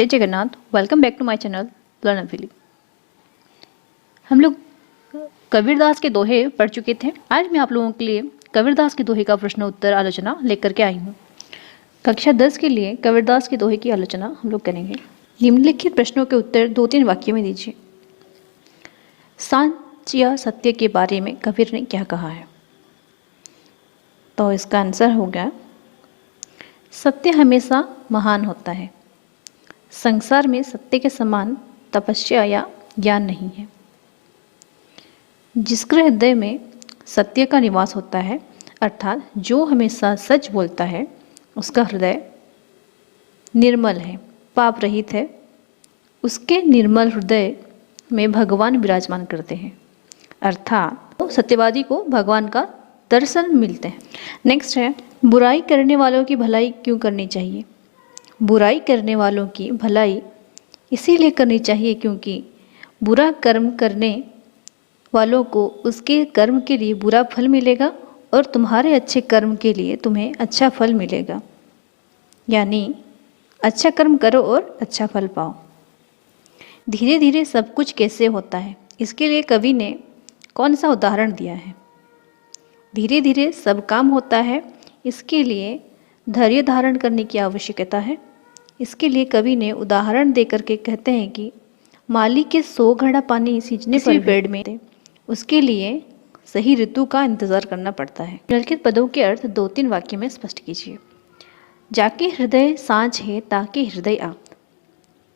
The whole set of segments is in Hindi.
जय Jagannath. Welcome back to my channel learn अभिली। हम लोग कबीरदास के दोहे पढ़ चुके थे। आज मैं आप लोगों के लिए कबीरदास के दोहे का प्रश्न उत्तर आलोचना लेकर के आई हूँ। कक्षा 10 के लिए कबीरदास के दोहे की आलोचना हम लोग करेंगे। निम्नलिखित प्रश्नों के उत्तर 2-3 वाक्य में दीजिए। सांच या सत्य के बारे में कबीर ने क्या कहा है? तो इसका आंसर होगा, सत्य हमेशा महान होता है। संसार में सत्य के समान तपस्या या ज्ञान नहीं है। जिसके हृदय में सत्य का निवास होता है, अर्थात जो हमेशा सच बोलता है, उसका हृदय निर्मल है, पाप रहित है। उसके निर्मल हृदय में भगवान विराजमान करते हैं, अर्थात तो सत्यवादी को भगवान का दर्शन मिलते हैं। नेक्स्ट है, बुराई करने वालों की भलाई क्यों करनी चाहिए? बुराई करने वालों की भलाई इसीलिए करनी चाहिए क्योंकि बुरा कर्म करने वालों को उसके कर्म के लिए बुरा फल मिलेगा और तुम्हारे अच्छे कर्म के लिए तुम्हें अच्छा फल मिलेगा। यानी अच्छा कर्म करो और अच्छा फल पाओ। धीरे धीरे सब कुछ कैसे होता है, इसके लिए कवि ने कौन सा उदाहरण दिया है? धीरे धीरे सब काम होता है, इसके लिए धैर्य धारण करने की आवश्यकता है। इसके लिए कवि ने उदाहरण देकर के कहते हैं कि माली के 100 घड़ा पानी सींचने पर पेड़ में उसके लिए सही ऋतु का इंतजार करना पड़ता है। निम्नलिखित पदों के अर्थ 2-3 वाक्य में स्पष्ट कीजिए। जाके हृदय सांझ है ताकि हृदय आप।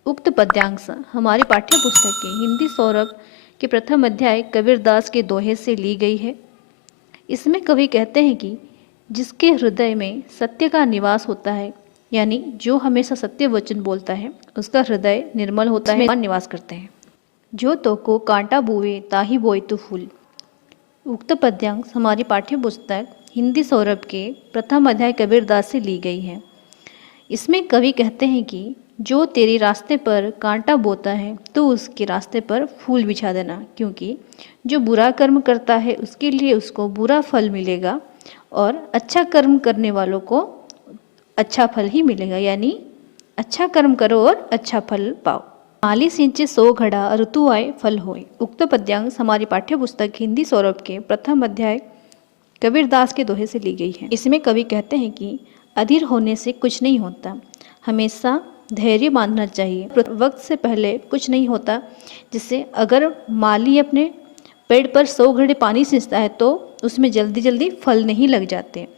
उक्त पद्यांश हमारी पाठ्य पुस्तक के हिंदी सौरभ के प्रथम अध्याय कबीरदास के दोहे से ली गई है। इसमें कवि कहते हैं कि जिसके हृदय में सत्य का निवास होता है, यानी जो हमेशा सत्य वचन बोलता है, उसका हृदय निर्मल होता है, भगवान निवास करते हैं। जो तो को कांटा बोए ताही बोए तो फूल। उक्त पद्यांश हमारी पाठ्य पुस्तक हिंदी सौरभ के प्रथम अध्याय कबीरदास से ली गई है। इसमें कवि कहते हैं कि जो तेरे रास्ते पर कांटा बोता है तो उसके रास्ते पर फूल बिछा देना, क्योंकि जो बुरा कर्म करता है उसके लिए उसको बुरा फल मिलेगा और अच्छा कर्म करने वालों को अच्छा फल ही मिलेगा। यानी अच्छा कर्म करो और अच्छा फल पाओ। माली सिंचे 100 घड़ा ऋतु आए फल होए। उक्त पद्यांश हमारी पाठ्य पुस्तक हिंदी सौरभ के प्रथम अध्याय कबीरदास के दोहे से ली गई है। इसमें कवि कहते हैं कि अधीर होने से कुछ नहीं होता, हमेशा धैर्य बांधना चाहिए। वक्त से पहले कुछ नहीं होता। जिससे अगर माली अपने पेड़ पर 100 घड़े पानी सींचता है तो उसमें जल्दी जल्दी फल नहीं लग जाते।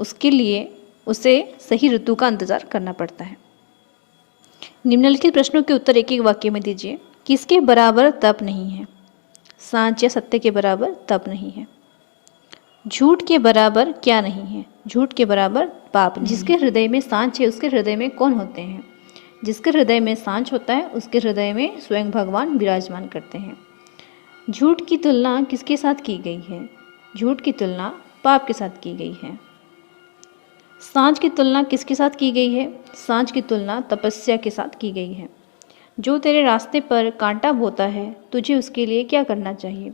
उसके लिए उसे सही ऋतु का इंतजार करना पड़ता है। निम्नलिखित प्रश्नों के उत्तर एक एक वाक्य में दीजिए। किसके बराबर तप नहीं है? सांच या सत्य के बराबर तप नहीं है। झूठ के बराबर क्या नहीं है? झूठ के बराबर पाप नहीं। जिसके हृदय में सांच है उसके हृदय में कौन होते हैं? जिसके हृदय में सांच होता है उसके हृदय में स्वयं भगवान विराजमान करते हैं। झूठ की तुलना किसके साथ की गई है? झूठ की तुलना पाप के साथ की गई है। सांझ की तुलना किसके साथ की गई है? सांझ की तुलना तपस्या के साथ की गई है। जो तेरे रास्ते पर कांटा बोता है तुझे उसके लिए क्या करना चाहिए?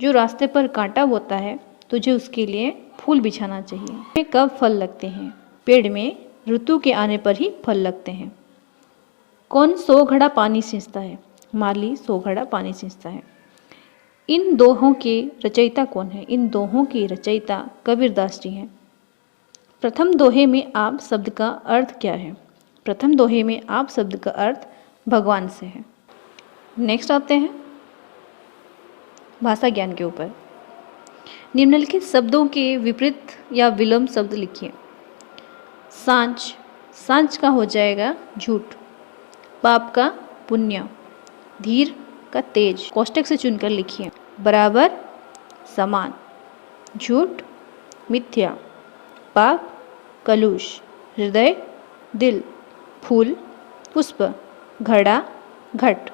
जो रास्ते पर कांटा बोता है तुझे उसके लिए फूल बिछाना चाहिए। पेड़ कब फल लगते हैं? पेड़ में ऋतु के आने पर ही फल लगते हैं। कौन 100 घड़ा पानी सींचता है? माली 100 घड़ा पानी सींचता है। इन दोहों के रचयिता कौन है? इन दोहों के रचयिता कबीरदास जी हैं। प्रथम दोहे में आप शब्द का अर्थ क्या है? प्रथम दोहे में आप शब्द का अर्थ भगवान से है। नेक्स्ट आते हैं भाषा ज्ञान के ऊपर। निम्नलिखित शब्दों के विपरीत या विलोम शब्द लिखिए। सांझ, सांझ का हो जाएगा झूठ। पाप का पुण्य। धीर का तेज। कोष्टक से चुनकर लिखिए। बराबर समान। झूठ मिथ्या। पाप कलुष। हृदय दिल। फूल पुष्प। घड़ा घट।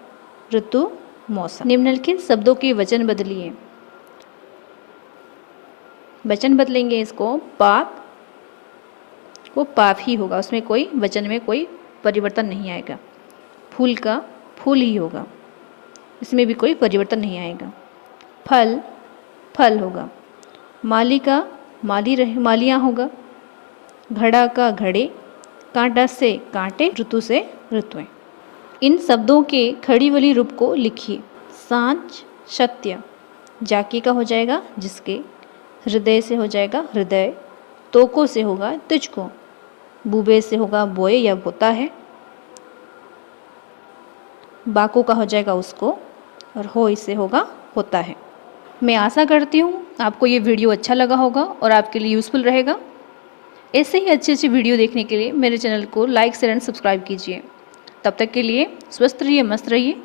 ऋतु मौसम। निम्नलिखित शब्दों के वचन बदलिए। वचन बदलेंगे इसको, पाप को पाप ही होगा, उसमें कोई वचन में कोई परिवर्तन नहीं आएगा। फूल का फूल ही होगा, इसमें भी कोई परिवर्तन नहीं आएगा। फल फल होगा। माली का मालियाँ होगा। घड़ा का घड़े। कांटा से कांटे। ऋतु से ऋतुएं। इन शब्दों के खड़ी वाली रूप को लिखिए। सांच सत्य, जाके का हो जाएगा जिसके, हृदय से हो जाएगा हृदय, तोको से होगा तुझको, बूबे से होगा बोए या बोता है, बाको का हो जाएगा उसको, और हो इससे होगा होता है। मैं आशा करती हूँ आपको ये वीडियो अच्छा लगा होगा और आपके लिए यूज़फुल रहेगा। ऐसे ही अच्छी अच्छी वीडियो देखने के लिए मेरे चैनल को लाइक शेयर एंड सब्सक्राइब कीजिए। तब तक के लिए स्वस्थ रहिए, मस्त रहिए।